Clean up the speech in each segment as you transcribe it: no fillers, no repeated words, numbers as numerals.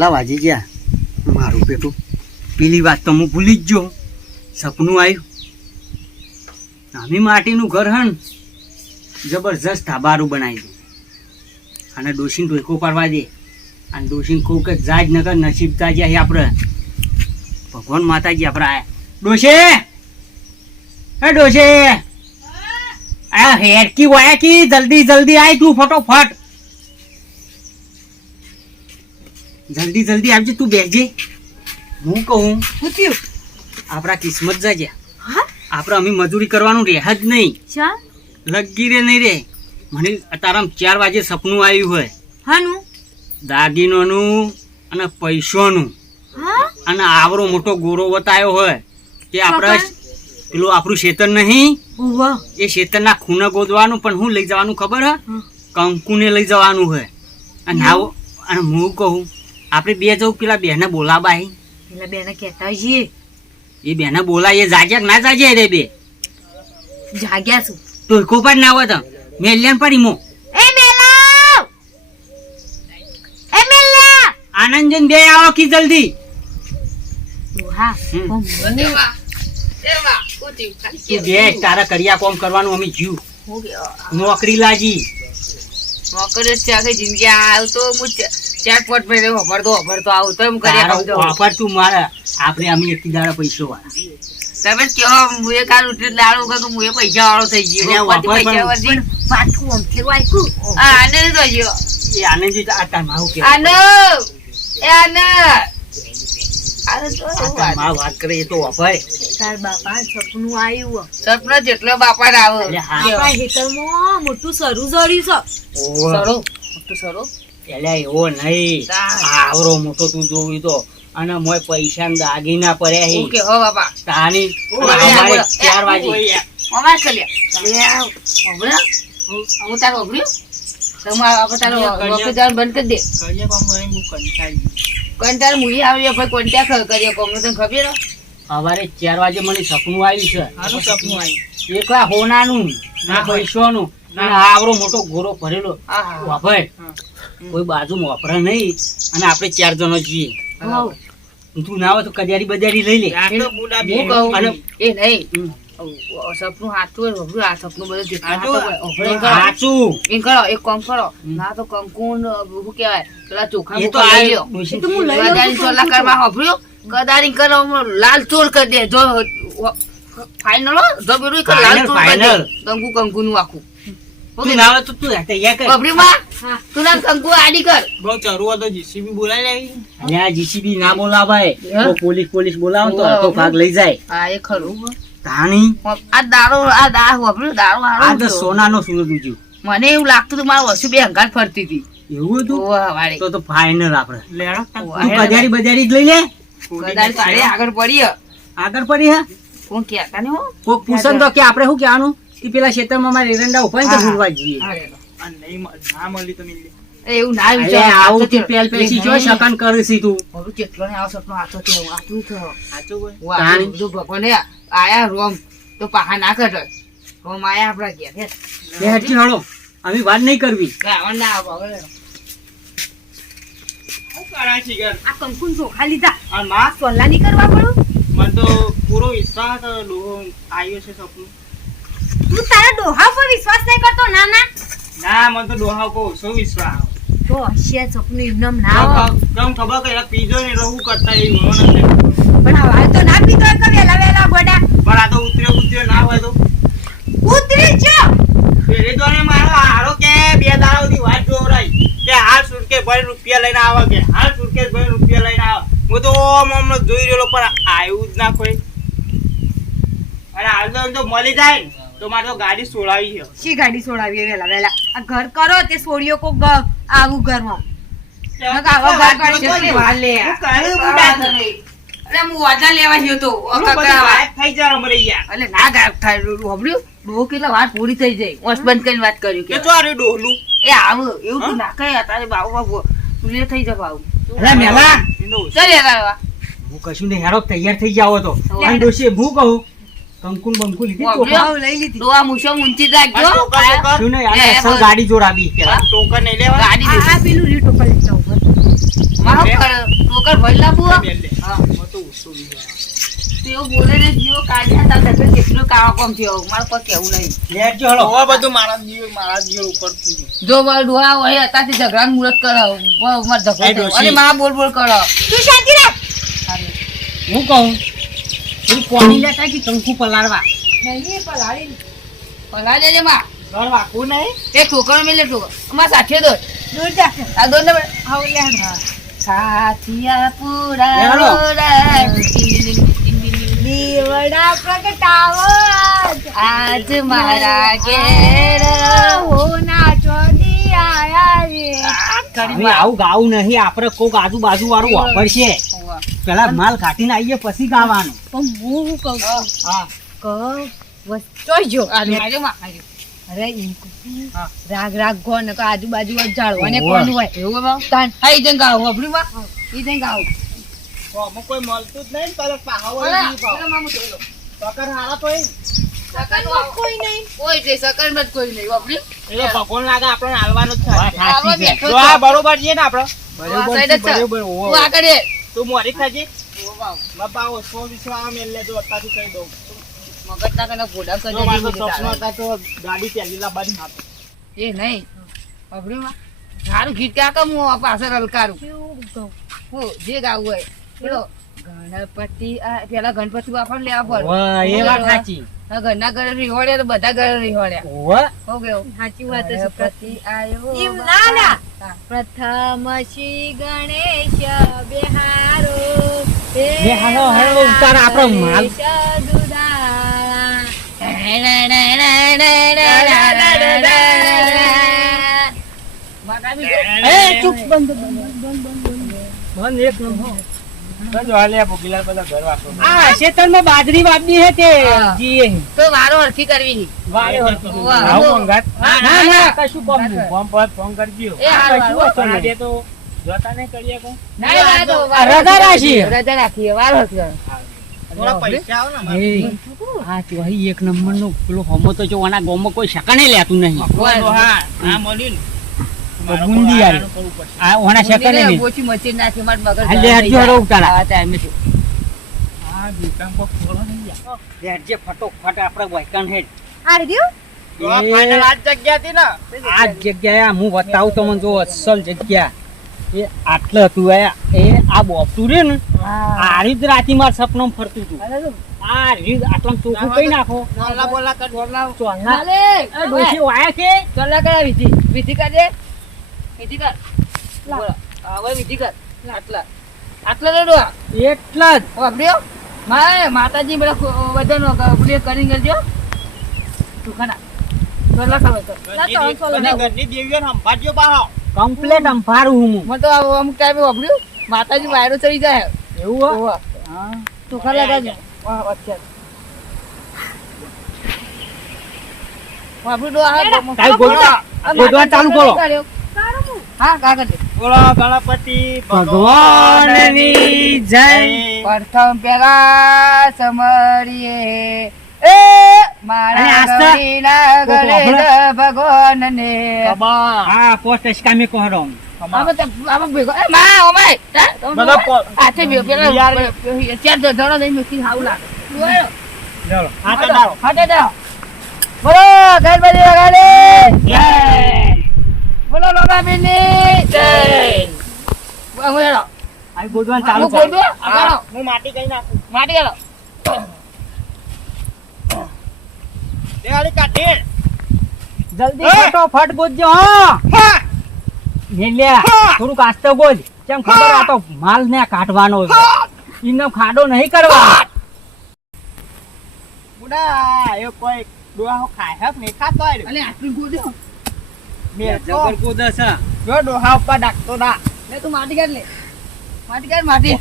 કેટલા વાગી ગયા મારું પેટું. પેલી વાત તો હું ભૂલી જ ગયો. સપનું આવ્યું અમે માટીનું ઘર હન જબરજસ્ત ધાબારું બનાવી દઉં અને ડોશીને ટોયકો પાડવા દે અને ડોશીને કહું કે જાજ નગર નસીબતા જાય આપણે ભગવાન માતાજી આપણે આયા. ડોશે હે ડોશે આ હેડકી વાયા કી જલ્દી જલ્દી આય તું ફટોફટ જલ્દી જલ્દી આવજે તું બેસજે. હું કહું શું થયું? આપણા કિસ્મત જાજે. હા આપણે અમે મજૂરી કરવાનું રહે જ નહીં. ચા લગી રે નહીં રે. મને તારામ 4 વાગે સપનું આવ્યું હોય હાનું દાગીનોનું અને પૈસોનું હા અને આવરો મોટો ગોરો બતાવ્યો હોય કે આપણે પેલું આપણું શેતર નહીં ઉવા એ શેતરના ખૂને ગોદવાનું પણ હું લઈ જવાનું ખબર હે કંકુને લઈ જવાનું હોય અને આવો અને હું કહું આપણે બે જવું પેલા બેને બોલાવા હી પેલા બેને કહેતા છીએ એ બેને બોલાય એ જાગ્યા કે ના જાગે રે બે જાગ્યા છું તો કોપાડ ના હોય તો મેલ્યાન પડી મો એ મેલા આનંદજન બે આવો કી જલ્દી. હા તું બે તારા કરિયા કોમ કરવાનું અમે જીવ નોકરી લાગી નોકરી છે આખી જિંદગી આવતો હું ચાર પોટ પર ભરતો આવતો એમ કરી વાપર તું મારા આપણે અમે એકથી દાડા પૈસો વાળા તમે કેવો હું એ કાલ ઉઠી લાડુ કે હું એ પૈસા વાળો થઈ ગયો પૈસા વધી પાછું આમ કેવું આખું આને તો ગયો એ આનંદજી આ તાર માવું કે આનો એ આને વાત કરે એ તો વાપરે તાર બાપા સપનું આવ્યું સપનું જેટલો બાપા આવે આપણા ખેતરમાં મોટું સરું જડ્યું છે સરો મોટું સરો એટલે એવો નહીં આવરો મોટો તું જોયું તો અને મોય પૈસા દાગીના પડ્યા હે ઓકે હો બાપા તાની અમારે 4 વાગે અમાર ચલ્યા હું તાર ઓબર્યું તમાર આપણે તારો વખત બંધ કરી દે કઈએ કામ કરે હું કંટાળી કંટાળ મુઈ આવી ભાઈ કોન્ટેક્ટ કરીએ કોમ તને ખબર સવારે 4 વાગે મને સપનું આવ્યું છે. આનું સપનું આવ્યું એકલા હોનાનું ના પૈસાનું અને આવરો મોટો ગોરો ભરેલો વાપરે કોઈ બાજુમાં વાપરે નહીં અને આપણે 4 જણો જઈએ. તું ના હોય તો કજારી બજારી લઈ લે. આટલો બુડા હું કહું એ નહીં સપનું સાચું હોય ભભરું આ સપનું બધું સાચું એમ કરો એક કામ કરો ના તો કંકુન શું કહેવાય પેલા ચોખા એ તો કદારી ચોલા કરવા હોભર્યો કદારી કરો લાલ ચોર કરી દે જો ફાઈનલ જો બેરું લાલ ચોર કરી દે કંકુ નું આખું તું ના હોય તો તું તૈયાર કર. ભભરી માં તું ના કંકુ આડી કર બહુ ચરવા તો જીસીબી બોલાઈ લેવી અલ્યા જીસીબી ના બોલાવાય તો પોલીસ બોલાવો તો આખો ભાગ લઈ જાય. હા એ ખરું તાણી આ દારો હોભર્યો દારો આ તો સોનાનો સૂરજ ઉજ્યું. મને એવું લાગતું હતું મારું વસ્તુ બે હંગાત ફરતી હતી એવું હતું તો ફાઈનલ આપણે લેડો તું કજારી બજારી જ લઈ લે. કદાચ તારે આગળ પડી આગળ પડી હે કોણ કહેતા ને હો કોક પૂછન તો કે આપણે શું કહેવાનું કે પેલા ખેતરમાં મારે એરંડા ઉપાય તો ફૂલવા જઈએ. આ નહીં ના મળી તો મિલ એવું ના અરે આવું તું પેલ પેસી જો શકન કરસી તું હવે કેટલો ને આવો સપનો આતો તે આટલું થયો સાચું બોલ વાહ જો ભગવાને આયા રોમ તો પાહા ના કટો રોમ આયા આપડા ઘેર હે બે હટકી હળો અમે વાત નહીં કરવી. ગાવણ ના આવો હવે હું કરા છે ઘર આ કંકુન ચોખા લીધા આ માં સોલા ની કરવા પડો મને તો પૂરો વિશ્વાસ ડોહો આવ્યો છે સપનું તું તારા ડોહા પર વિશ્વાસ નહીં કરતો ના ના ના મને તો ડોહા કો સો વિશ્વાસ તો હશે સપનું એમનેમ ના આવે કમ ખબર કે પીજો ને રહું કરતા એ મને નથી. પણ હવે તો ના પીતો કે વેલા વેલા ગોડા પણ આ તો ઉતર્યો ના હોય તો ઉતરી જ પેલી તો ને મારો હારો કે 2 દાડાથી વાત જોરાઈ કે હાલ સુટકે ભરી રૂપિયા લઈને આવે કે હાલ સુટકે ભરી રૂપિયા લઈને આવે હું તો ઓમ જોઈ રહ્યો પણ આવ્યું જ ના કોઈ અને હાલ તો મળી જાય ને તો મારે તો ગાડી સોડાવી છે શી ગાડી સોડાવીએ વેલા વેલા આ ઘર કરો તે સોડિયો કો આવું ઘરમાં આવા ઘર કરી કેટલી વાર લે હું કહ્યું બુડા અરે હું વાજા લેવા ગયો તો થઈ જાય અમારે યાર એટલે ના ગાયબ થાય હોબળ્યું ડો કેટલા વાત પૂરી થઈ જાય ઓસ બંધ કરીને વાત કર્યું કે કે તો અરે ડોહલું એ આવું એવું તું ના કહે તારે બાબુ બાબુ તું લે થઈ જા બાબુ અરે મેલા ચાલ યાર હું કશું નહીં હેરો તૈયાર થઈ જાવ તો અને ડોશી હું કહું કંકુન બંકુ લીધી ચોખા લઈ લીધી ડો આ મુશો ઊંચી રાખજો શું નહીં આને અસલ ગાડી જોડાવી પેલા ટોકન નહીં લેવા ગાડી આ પેલું રી ટોકન લેતા ઉપર મારો ટોકર ભરી લાવું બેન લે. હા હું તો ઉઠતો બી જાઉં. તેઓ બોલે ને જીવો કાઢ્યા તા દગર કેટલું કાવા કોમ થયો મારે કોઈ કેવું નહીં લેજો હળો હવે બધું મારા જીવ ઉપર થઈ ગયું. જો મારા ડોહા હોય અત્યારથી ઝઘડાનું મુહૂર્ત કરો મારે ઝઘડો એ થયો. ડોશી. અને માં બોલ બોલ કરો તું શાંતિ રાખ. હું કહું થોડું પાણી લેતા કે કંકુ પલાળવા નહીં પલાળી પલા દેજે માં ઘર વાગવું નહીં. એક ઠોકર મેલે ઠોકર અમાર સાથે દો દૂર જા. આ દો ને આવ લે. સાથિયા લે પૂરા હાલો. દીવડા પ્રગટાવો આજ મારા ઘેર હોના ચોદી આયા રે. હવે આવું ગાવું નહીં આપણે કોક આજુબાજુ વાળું વાપરશે પેલા માલ કાઢીને આવીએ પછી ગાવાનું પણ હું શું કહું છું હા કે વસ્તો જો આજે માં આજે અરે એમ કહું. હા. રાગ રાગ ગો ને આજુબાજુ ઝાડવા ને ઓવે. કોણ હોય એવું બાવ તાન હા ઈ જન ગાવ વાપરી માં ઈ જન ગાવ તો અમુક કોઈ મળતું જ નહીં. પેલા પાહા ઓલા વાળી જીવ ઓલા મામુ જોઈ લો પકડ હારા તો એ. સકન કોઈ નહીં કોઈ છે સકન મત કોઈ નહીં વાપરી એટલે ભગવાન લાગે આપણને હાલવાનું જ વાત થાય. આવો સાચી છે. બેઠો તો આ બરોબર છે ને આપણે બરોબર સાઈડ જ છે, છે. બરોબર ઓવો. તું આગળ એ તું મોરી ખાજે. ઓ વાવ બાપા ઓછો વિશ્વાસ મેલ લેજો અત્યારથી કહી દઉં. મગજ ના કને ઘોડા જો કરી મારો દેજો સપનો હતા તો ગાડી પહેલી લાવવાની હતી. એ નહીં વાપરી માં સારું ગીત ક્યાં કમ હું પાછળ હલકારું કેવું કહું. હો જે ગાવું હોય પેલો ગણપતિ પેલા ગણપતિ બાપા લેવા પડે ઓવે, એ વાત સાચી હા, ઘરના ઘરે રીહોડ્યા તો બધા ઘરે રીહોડ્યા ઓવે. હો ગયો સાચી વાત છે. ગણપતિ આયો એમ ના ના. હા. પ્રથમ શ્રી ગણેશ બેહારો બેહારો, હળવો ઉતાર આપણો માલ. ગણેશ દુધાળા. એ ચૂપ બંધ બંધ એક નંબર જો હાલે ભોગીલાલ બધા ઘર વાસો. આ ખેતરમાં બાજરી વાપી હે તે હા. જીએ તો વારો હરખી કરવી વારે હરખી. વાહ. આવું મંગાત. ના ના કશું કોમ નહીં. ફોન પર ફોન કરજો. એ હારું, કશું હારું. વાંધો નહીં. આજે તો જોતા નહીં કરીએ કો. ના, ના, તો આ રજા રાખીએ. રજા રાખીએ વારો હરખી કરવી. થોડા પૈસા આવે ને મારે. એ, આ ચોહી એક નંબર નો પેલો હોમો તો જો આના ગામમાં કોઈ શકને લેતું નહીં બોલો, હા આ મળ્યું ને. મારે બુંદી કોઈ આવી. આરાનું કરવું પડશે. આ ઓના શકને લે, નહીં બોચી મચી નાખી માર મગજ હા, લે, હરજો હરો ઉતારા. હા, ટાઈમે છે. આ દુકાન પર ખોલો નહીં યાર. લેટજે ફટોફટ આપણે વાયકાન હેડ હારી દ્યો? તો આ final આ જ જગ્યા હતી ને. આ જ જગ્યાએ આ હું બતાવું તમને જો અસલ જગ્યા એ આટલે હતું એ આ બોપતું રે ને આ રીત રાતી માર સપનામાં ફરતું હતું આ રીત આટલામાં ચોખ્ખું કઈ નાખો બોલા બોલા કર. ચોલા હાલે. આ ડોશી વાયા છે ચોલા કરા વિધિ વિધિ કરજે વિધિ કર બોલો હવે વિધિ કર આટલા આટલા રેડો એટલા જ વાપર્યો માતાજી બધા વજન પેલી કરીને કરજો તું ખાના ચોલા ખાવ કર અને ઘરની દેવીઓને સંભાળજો પાહો. કમ્પ્લેટ અંભારું હું મને તો અમુક ટાઈમે વાપર્યું માતાજી વાયરો ચડી જાય એવું હો? ઓવા હા તું ખા લગાજો વાહ અચ્છા વાપરી દો કાઈ ગોદવા ચાલુ કરો હા કાકા દે બોલો ગણપતિ ભગવાનની જય પ્રથમ પેલા સમરીએ એ મારા અને આસ્તા. ગૌરીના ગણેશ ભગવાનને હા પોસ્ટ સ્કામે કોહરો આમાં ભેગો એ માં ઓ માય બધા પો- આથે ભેગો પેલા યાર. ચાર ધડો દઈ મૂકી હાવ લાગે જોયો ચાલો આ તો દાડો. હાટે જાઓ બોલો ગણપતિ લગાડે જય બોલો લોગાબીની જય હું હેડો આ ગોદવા ચાલુ હું કરો બોલ દો આગળ હું માટી કઈ નાખું. માટી ગયો દેવાળી કાઢી. જલ્દી હે? ફટોફટ ગોદજો હા નેલ્યા થોડુંક આસ્તે ગોજ કેમ ખબર આ તો માલ ને કાઢવાનો છે એનો ખાડો નહીં કરવા બુડા એ કોઈ ડોહા ખાય હક નહીં ખાતો આર્યો. અલે આટલું ગોડ્યો મેં તો જબર ગોદા છે જો ડોહા ઉપર ડાકતો ના. લે તું માટી કાઢ લે માટી કાઢ માટી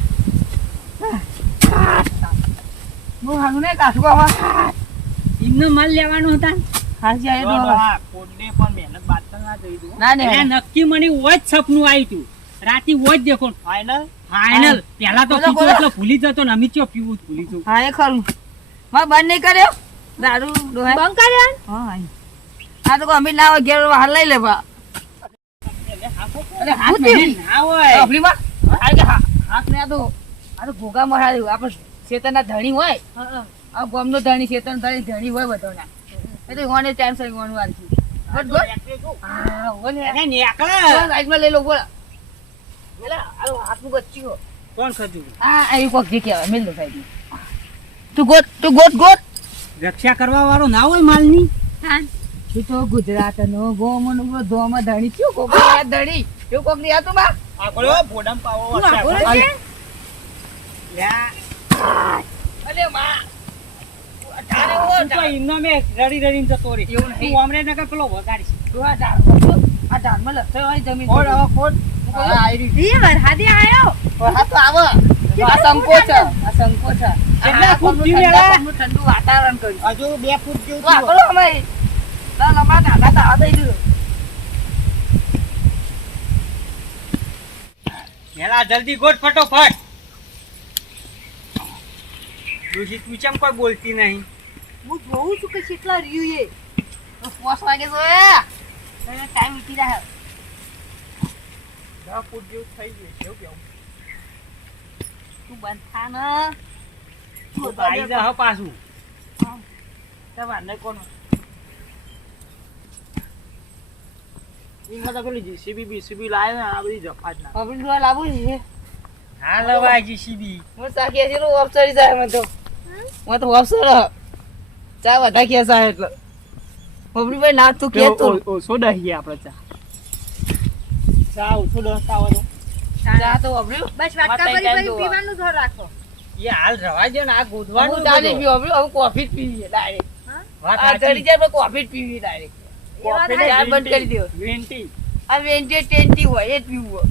હું હાલું ને કાસુ બાવા એમનો માલ લેવાનો હતા હાજી આયો જો તો ડોહા કોડને પણ મહેનત બાદ તો ના જોઈ દઉં. ના અરે ને નક્કી મને ઓજ સપનું આવ્યું તું રાતી ઓજ દેખો ફાઇનલ ફાઇનલ પેલા તો બોલો, પીતો બોલો. એટલે ભૂલી જતો ને અમિત ચો પીવું જ ભૂલી જવું હા એ ખરું માં બંધ નહીં કર્યો દારૂ ડોહા બંધ કર્યો? હા આ તો અમીર ના હોય ઘેર હાલ લઈ લે બા એટલે હાથો અરે હાથ મેં ના હોય અફલી માં આ કે હાથ ને આ તો ભોગા મરાયું આપણે શેતરના ધણી હોય આ ગામનો ધણી શેતન ધણી હોય બધાના એટલે ઓને ટાઈમ સર ઓન વાર છે ગોડ હા ઓને એને નેકળે. લાઈટમાં લઈ લો બોલા મેલા આ હાથનું બચ્ચી કોણ ખજું? આ આ કોક જે કહેવાય મેલ દો સાઈડ તું ગોટ રક્ષા કરવા વાળો ના હોય માલની. તું તો ગુજરાતનો ગોમનો ધોમાં ધણી છું કોક ધણી એવું કોક ની આતું બા આપણો બોડમ પાવો તું વચ્ચે આઘોડો આપણે. છે? લ્યા, અરે માં તારે તું તો એમનો મેં રડીને જતો રહી. એવું નહીં. તું હમણાં નકર પેલો વગાડીશ. આ ધારમાં લપસે વાળી જમીન ખોડ હવે ખોડ. હા આવી રહી ઈ વરસાદી આયો. હા તો આવો આ સંકોચ કેટલા ફૂટ આ જીવે રે? ઠંડુ વાતાવરણ કર્યું હજુ 2 ફૂટ જેવું તો થયું. આકલો અમે ના લંબા ધાગા તા થઈ ગયું મેલા જલ્દી ગોઠ ફટોફટ. ડોશી તું ચમ કોઈ બોલતી નહીં? હું જોઉં છું કે કેટલા રહ્યું એ. 5 વાગે તો એ ટાઈમ વીતી રહ્યા 10 ફૂટ જેવું થઈ ગયું. કેવું કેવું? તું બંધ થા ને તું તો આઈ જા હો પાછું. તમાર ને કોણ ઈમાં તો પેલી જીસીબી બીસીબી લાવે ને આ બધી જફાત ના. અબીન દોવા લાવું છે હા લવાય જીસીબી. હું સાકી છે લો ઓફસરી જાય મને તો હું તો ઓફસર ચા વધા કે સાહેબ એટલે બબડી ભાઈ ના તું કે તું ઓછો દહીએ આપણે ચા. ચા ઓછો દહતા હોય તો. ચા તો બબડી બસ વાટકા માતા ભરી ટાઈમ ભરી જોવા. પીવાનું ધોર રાખો. એ હાલ રવા દે ને આ ગોધવાનું હું ચા નહીં બધું. પીવું બબડી હવે કોફી જ પીવી ડાયરેક્ટ વાત આ ચડી સાચી. જાય પણ કોફી જ પીવી ડાયરેક્ટ એ વાત કોફી ને ચા green બંધ કરી tea. દો. green tea. આ વેન્ટી ટેન્ટી હોય એ જ પીવું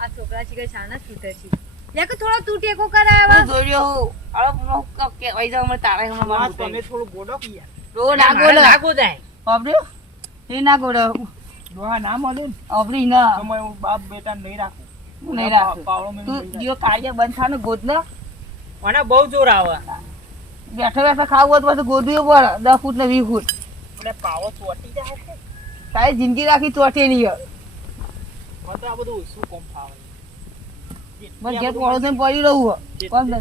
આ છોકરા છે કે શાના છૂટે છે. લે કે થોડો તું ટેકો કરાવે. હું જોડ્યો હું હવે હું કે વઈ જાવ મને તારે હમણાં વાત મારું તમે થોડું ગોડો કી યાર. રો ના મારે ગોળ ના ગોદાય. બબડી એ ના ગોળ ડોહા ના મળે ને બબડી ના તો મેં હું બાપ બેટા નહીં રાખું. હું નહીં રાખું. પાવડો મેં તું નહીં દિયો કાર્ય બંધ થા ને ગોદ ને રાખું. મને બહુ જોર આવે. બેઠા બેઠા ખાવું હોય તો પછી ગોદવું પડે 10 ફૂટ ને 20 ફૂટ આપણે પાવો ચોટી જાય છે. તારી જિંદગી રાખી ચોટે નહીં હોય. મને તો આ બધું શું કોમ ફાવે. મને ઘેર પોળો થઈને પડી રહું હોય. કોમ દે.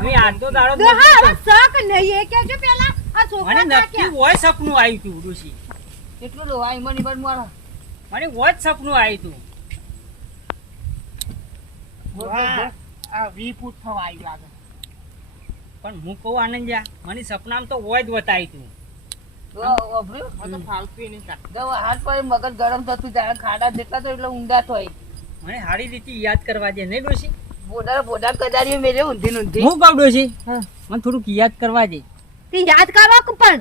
હવે આંધો દાડો તો હા હવે શક નહીં એ કેજો પેલા આ મને છોકરા નક્કી ક્યાં હોય સપનું આવ્યું તું ડોશી. કેટલું લો આ ઈમન ઈમન મારા મને હોય જ સપનું આવ્યું તું. વાહ. આ 20 ફૂટ થવા આવ્યું લાગે. પણ હું કહું આનંદજા મને સપનામાં તો હોય જ બતાવ્યું તું. ઓભર્યું મને તો ફાલતું નહીં કાંઈ. દવા હાથ પર મગજ ગરમ થતું જાય ખાડા જેટલા તો એટલે ઊંડા થાય મને સારી રીતે યાદ કરવા દે નહીં ડોશી? બોડા કદારીઓ મેરે ઊંધી ને ઊંધી હું કહું ડોશી હા. મને થોડુંક યાદ કરવા દે. તે યાદ કરો કે પણ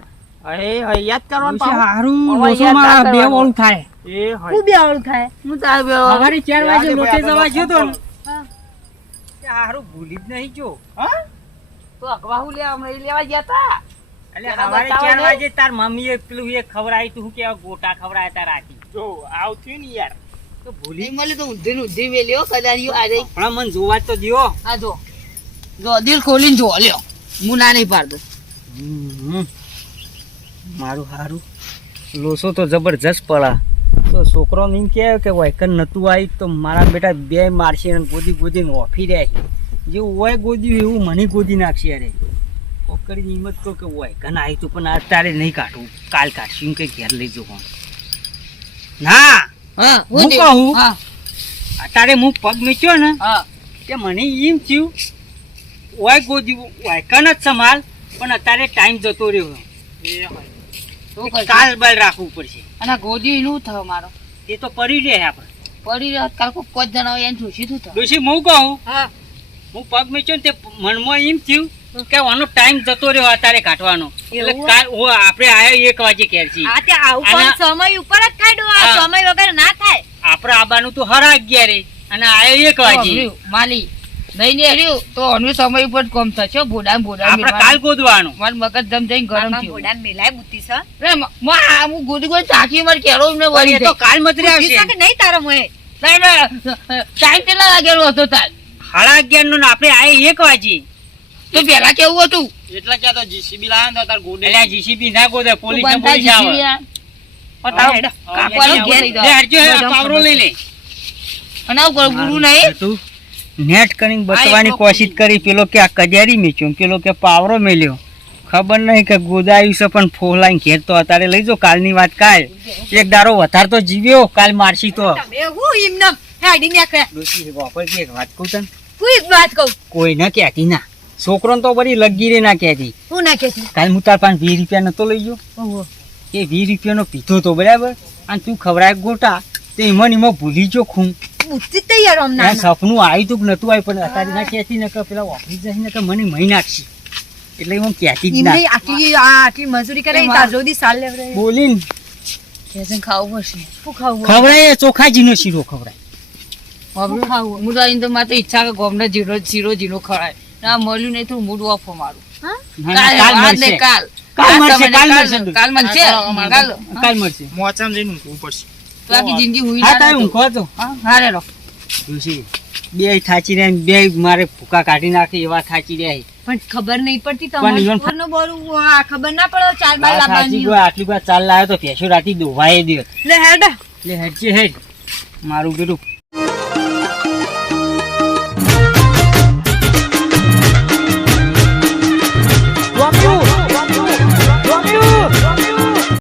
અરે યાદ કરવાનું ડોશી, હારું હવે લોસો યાદ ના મારા બે કરવાનું. ઓળું થાય. એ હું બે આવડ થાય. હું તાર બે સવારે 4 વાગે યાદ લોટે ભાઈ જવા આપણે ગયો તો ને હા. તે હારું ભૂલી જ નહીં જો. હા તો અખવાહુ લે હમણાં લેવા ગયા તા એટલે જરા સવારે બતાવો 4 ને. વાગે તાર મમ્મીએ પેલું એક ખવડાવ્યું તું, શું કહેવાય, ગોટા ખવડાવ્યા તા રાતી. જો આવ થયું ને યાર તો ભૂલી. મળે તો ઊંધી ને ઊંધી મેલ્યો કદારીઓ આ રહી હમણાં મને જોવા જ તો દ્યો. આ જો દિલ ખોલીને જો લ્યો હું ના નહીં પાડતો મારું હારું લોસો તો જબરજસ્ત પડા. તો છોકરો એમ કહે કે વાયકન નતું આવી તો મારા બેટા બે મારશે અને ગોદી ગોદીને ઓફી રહે. જેવું હોય ગોદ્યું એવું મને ગોદી નાખશે. અરે કોકરી હિંમત કહો કે વાયકન આવી તું પણ અત્યારે નહીં કાઢવું, કાલ કાઢશું કે ઘેર લઈ જવું. ના હા હું કહું હા અત્યારે હું પગ મૂક્યો ને હા કે મને એમ થયું ઓય ગોદ્યું વાયકન જ સંભાળ, પણ અત્યારે ટાઈમ જતો રહ્યો. શું કરશું? કાલ બાલ રાખવું પડશે. અને ગોદી નું થયો મારો એ તો પડી રહે આપણે. પડી રહ્યો કાલ કોઈ 5 જણા હોય એને જોશી શું થયું ડોશી હું કહું હા હું પગ મૂક્યો ને તે મનમાં એમ થયું કે આનો ટાઈમ જતો રહ્યો અત્યારે કાઢવાનો. એટલે એવું? કાલ આપણે આયા 1 વાગે ઘેર છીએ. આ તે આવું પણ આના- સમય ઉપર જ કાઢો. આ હા. સમય વગર ના થાય. આપણે આબાનું તો હરા 11 અને આયા 1 વાગે. માલી નહીં ને હર્યું તો અનુ સમય ઉપર કોમ થશે બોડા આપણે કાલ ગોદવાનું. મારું મગજ જમ જઈને ગરમ મામા થયું ઘોડાને મેલાય બુદ્ધિ છે. હું ગોદી ગોદી ચાકી મારી કેરો એમને પણ વળી એ તો કાલ મતરી બુદ્ધિ છે આવશે. કે નહીં તારા મોએ? ટાઈમ કેટલા વાગેલો હતો તાર સાડા 11 નો ને આપણે આયા 1 વાગે. તો પેલા કેવું હતું એટલા ક્યાં તો જીસીબી લાયા ને તાર ગોડે. એટલે જીસીબી ના ગોદે, તું પોલીસ ને બંધા પોલીસ આવે. જીસીબી આ. તારો કાપવાનો ઘેર લઈ જાઓ. પાવરો લઈ લે. અને આવું ગુરુ નહીં તું નેટ કરીને બચવાની આય, કોશિશ કરી, પેલો કે આ કડિયારી મેચ્યો, પેલો કે પાવરો મેલ્યો. ખબર નહીં કે ગોદાયું છે, પણ ફોલાઈને ઘેર તો અત્યારે લઈ જાઓ. કાલની વાત કાલ, એક દારો વધારે તો જીવ્યો, કાલ મારશી તો. તમે હું એમને હેડી નાખ્યા. ડોશી વાપરતી એક વાત કહું તને, હું એક વાત કહું. કોઈ ના કહેતી ના, છોકરોને તો બધી લગી રે ના કહેતી. હું ના કહેતી. કાલ હું તાર પાસે 20 રૂપિયા નતો લઈ ગયો, ઓહો. એ 20 રૂપિયાનો પીધો તો બરાબર, અને તું ખવડાય ગોટા, તો એમાં ભૂલી જો ખૂન. બુદ્ધિ તૈયાર આમ ના આ સપનું આવ્યું તું કે નતું આવ્યું, પણ અત્યારે ના કહેતી ને કે પેલા ઓફિસ જાય ને કે મને મહી નાખશી, એટલે હું કહેતી જ ના. એમને આટલી મજૂરી કરે તાર જોદી સાલ લેવરે બોલીને કેસન ખાવું પડશે. શું ખાવું ખવડાય, ચોખાજીનો શીરો ખવડાય. શું ખાવું હું તો આઈને તો મારે તો ઈચ્છા કે ગોમને જીરો ખવડાય. ના મળ્યું નહીં તો મૂડ ઓફ મારું. હા ના, ના, કાલ આજ નહીં, મળશે. કાલ કાલ મળશે, કાલ કાલ મળશે. કાલ મળશે. કાલ કાલ મળશે. મોચામાં જઈને ઊંઘવું પડશે. તો આખી જિંદગી હુઈ હા ના તારે રહેતો. ઊંઘો તો. હા રે રો. ડોશી, બે થાચી રહ્યા ને બે મારે ભૂકા કાઢી નાખે એવા થાચી રહ્યા. પણ ખબર નહીં પડતી પણ ઈવન તમારે બોરું ખબર ના પડે ચાર બાર આ થાચી લાવવાની ગયો, આટલી વાર ચાલ લાવ્યો તો ભેંસો રાતી દોવાય દે. લે હેડ એટલે હેડ છે હેડ, મારું બેટું